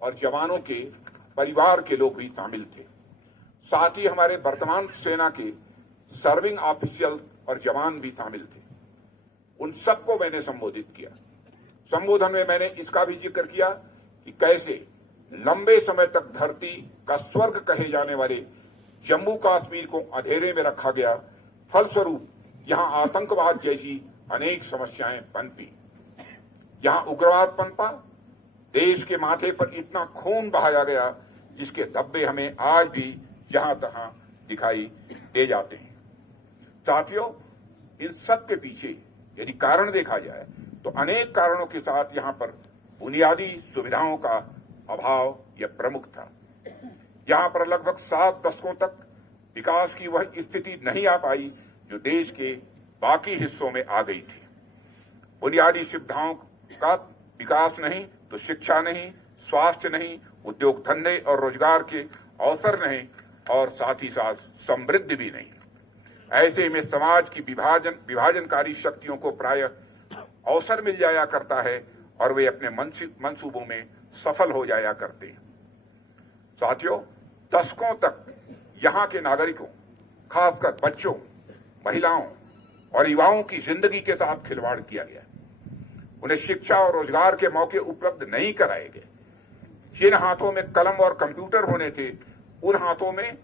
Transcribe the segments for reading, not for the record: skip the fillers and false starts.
और जवानों के परिवार के लोग भी शामिल थे। साथ ही हमारे वर्तमान सेना के सर्विंग ऑफिशियल और जवान भी शामिल थे। उन सबको मैंने संबोधित किया। संबोधन में मैंने इसका भी जिक्र किया कि कैसे लंबे समय तक धरती का स्वर्ग कहे जाने वाले जम्मू कश्मीर को अंधेरे में रखा गया। फलस्वरूप यहां आतंकवाद जैसी अनेक समस्याएं पनपी, यहां उग्रवाद पनपा, देश के माथे पर इतना खून बहाया गया जिसके धब्बे हमें आज भी जहां तहां दिखाई दे जाते हैं। साथियों, इन सब के पीछे यदि कारण देखा जाए तो अनेक कारणों के साथ यहां पर बुनियादी सुविधाओं का अभाव यह प्रमुख था। यहां पर लगभग 7 दशकों तक विकास की वह स्थिति नहीं आ पाई जो देश के बाकी हिस्सों में आ गई थी। बुनियादी सुविधाओं का विकास नहीं तो शिक्षा नहीं, स्वास्थ्य नहीं, उद्योग धंधे और रोजगार के अवसर नहीं, और साथ ही साथ समृद्धि भी नहीं। ऐसे में समाज की विभाजनकारी शक्तियों को प्रायः अवसर मिल जाया करता है और वे अपने मंसूबों में सफल हो जाया करते हैं। साथियों, दशकों तक यहाँ के नागरिकों, खासकर बच्चों, महिलाओं और युवाओं की जिंदगी के साथ खिलवाड़ किया गया। उन्हें शिक्षा और रोजगार के मौके उपलब्ध नहीं कराए गए। जिन हाथों में कलम और कंप्यूटर होने थे, उन हाथों में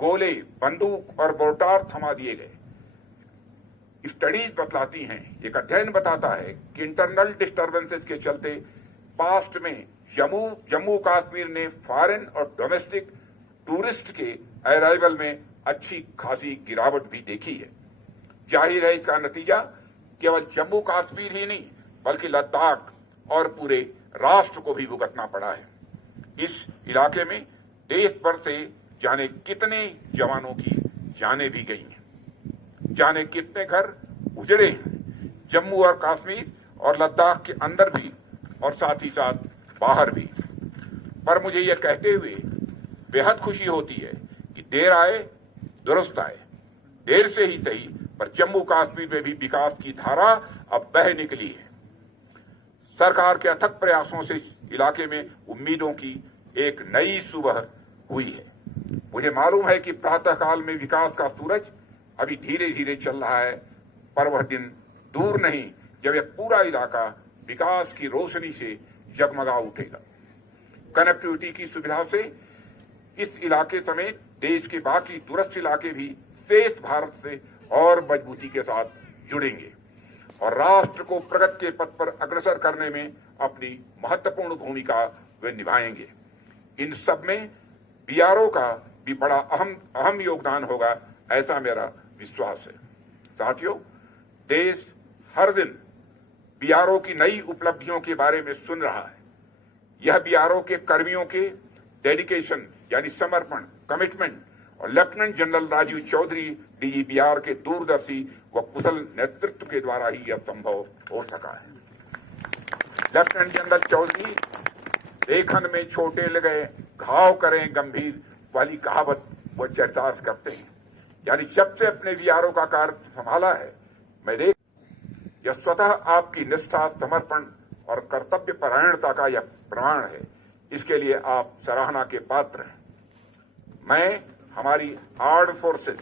गोले, बंदूक और मोर्टार थमा दिए गए। स्टडीज बतलाती हैं, एक अध्ययन बताता है कि इंटरनल डिस्टर्बेंसेस के चलते पास्ट में जम्मू कश्मीर ने फॉरेन और डोमेस्टिक टूरिस्ट के अराइवल में अच्छी खासी गिरावट भी देखी है। जाहिर है इसका नतीजा केवल जम्मू कश्मीर ही नहीं बल्कि लद्दाख और पूरे राष्ट्र को भी भुगतना पड़ा है। इस इलाके में देश भर से जाने कितने जवानों की जानें भी गई हैं, जाने कितने घर उजड़े हैं, जम्मू और कश्मीर और लद्दाख के अंदर भी और साथ ही साथ बाहर भी। पर मुझे यह कहते हुए बेहद खुशी होती है कि देर आए दुरुस्त आए, देर से ही सही पर जम्मू कश्मीर में भी विकास की धारा अब बह निकली है। सरकार के अथक प्रयासों से इस इलाके में उम्मीदों की एक नई सुबह हुई है। मुझे मालूम है कि प्रातःकाल में विकास का सूरज अभी धीरे धीरे चल रहा है, पर वह दिन दूर नहीं जब यह पूरा इलाका विकास की रोशनी से जगमगा उठेगा। कनेक्टिविटी की सुविधा से इस इलाके समेत देश के बाकी दूरस्थ इलाके भी शेष भारत से और मजबूती के साथ जुड़ेंगे और राष्ट्र को प्रगति के पथ पर अग्रसर करने में अपनी महत्वपूर्ण भूमिका वे निभाएंगे। इन सब में बीआरओ का भी बड़ा अहम योगदान होगा, ऐसा मेरा विश्वास है। साथियों, देश हर दिन बीआरओ की नई उपलब्धियों के बारे में सुन रहा है। यह बीआरओ के कर्मियों के डेडिकेशन यानी समर्पण, कमिटमेंट और लेफ्टिनेंट जनरल राजीव चौधरी डीजीपीआर के दूरदर्शी व कुशल नेतृत्व के द्वारा ही यह संभव हो सका है। लेफ्टिनेंट जनरल चौधरी देखन में छोटे लगे घाव करें गंभीर वाली कहावत वो चरितार्थ करते हैं। यानी जब से अपने बीआरओ का कार्य संभाला है, मैं देख यह स्वतः आपकी निष्ठा, समर्पण और कर्तव्य परायणता का यह प्रमाण है। इसके लिए आप सराहना के पात्र हैं। मैं हमारी armed forces,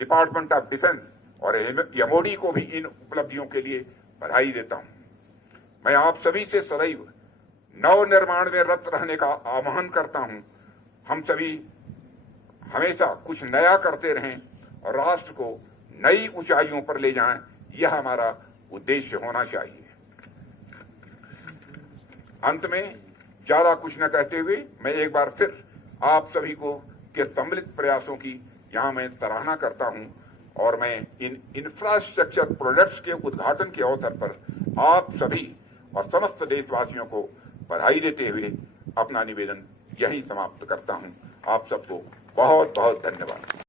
department of defence और एमओडी को भी इन उपलब्धियों के लिए बधाई देता हूं। मैं आप सभी से सदैव नव निर्माण में रत रहने का आह्वान करता हूं। हम सभी हमेशा कुछ नया करते रहें और राष्ट्र को नई ऊंचाइयों पर ले जाएं, यह हमारा उद्देश्य होना चाहिए। अंत में ज्यादा कुछ न कहते हुए मैं एक बार फिर आप सभी को के सम्मिलित प्रयासों की यहां मैं सराहना करता हूं और मैं इन इंफ्रास्ट्रक्चर प्रोजेक्ट्स के उद्घाटन के अवसर पर आप सभी और समस्त देशवासियों को बधाई देते हुए अपना निवेदन यहीं समाप्त करता हूं। आप सबको बहुत बहुत धन्यवाद।